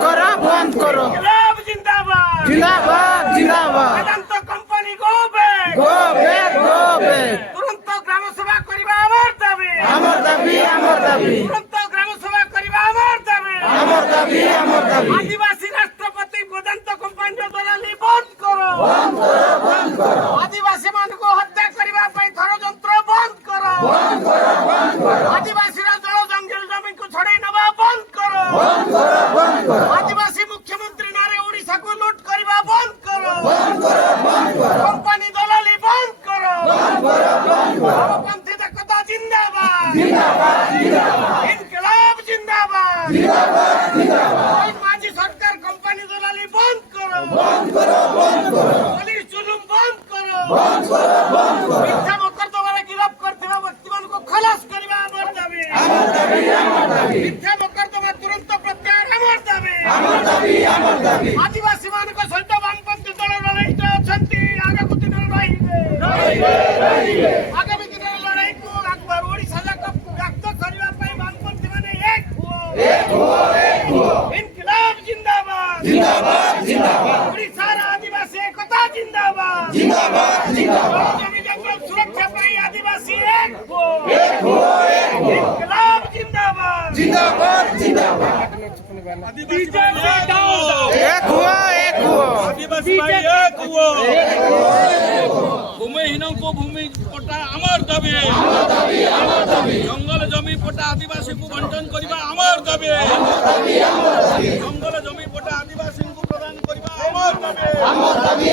বন্ধ করো ইনকিলাব জিন্দাবাদ জিন্দাবাদ জিন্দাবাদ Vedanta company go back go back তুরন্ত গ্রাম সভা করিবা আমার দাবি আমার দাবি তুরন্ত গ্রাম সভা করিবা আমার দাবি আমার দাবি আদিবাসী রাষ্ট্রপতি বেদান্ত কোম্পানি দলালি বন্ধ করো আদিবাসী মানুষ হত্যা করিবা পাই ষড়যন্ত্র বন্ধ করো আদিবাসীরা জল জঙ্গল জমিকে ছড়াই নেবা বন্ধ করো আদিবাসী মুখ্যমন্ত্রী নারে ওড়িশাকে লুট করিবা বন্ধ করো কোম্পানি দলালি বন্ধ করো বামপন্থীদের কথা জিন্দাবাদ ইনকিলাব জিন্দাবাদ মাঝি সরকার কোম্পানি দলালি বন্ধ করো পুলিশ জুলুম বন্ধ করো মিথ্যা মোকদ্দমারে গিরফ করଥିବା ব্যক্তিମାନଙ୍କୁ খলাস କରିବା আমার দাবি মিথ্যা মোকদ্দমা তুরন্ত প্রত্যাହାର আমার দাবি আদিবাসী ମାନଙ୍କ ସହିତ ବାମପନ୍ଥୀ ଦଳ ଲଢ଼େଇରେ ଅଛନ୍ତି ଆଗକୁ ଦିନରେ ରହିବେ ଆଗାମୀ ଦିନରେ ଲଢ଼େଇକୁ ଓଡ଼ିଶା ଯାକ ବ୍ୟାପ୍ତ କରିବା ପାଇଁ ବାମପନ୍ଥୀ ମାନେ ଏକ ହୁଅ ଇନକିଲାବ ଜିନ୍ଦାବାଦ ଓଡ଼ିଶାର ଆଦିବାସୀ ଏକତା ଜିନ୍ଦାବାଦ ଜମି ଜଙ୍ଗଲ ସୁରକ୍ଷା ପାଇଁ ଆଦିବାସୀ ଏକ ହୁଅ ଇନକିଲାବ ଜିନ୍ଦାବାଦ এক হুয়া आदिवासी भाई एक हुआ भूमिहीन को भूमि पट्टा आमर दाबी जंगल जमी पट्टा आदिवासी को बंटन करबा आमर दाबी जंगल जमी पट्टा आदिवासी को प्रदान करबा आमर दाबी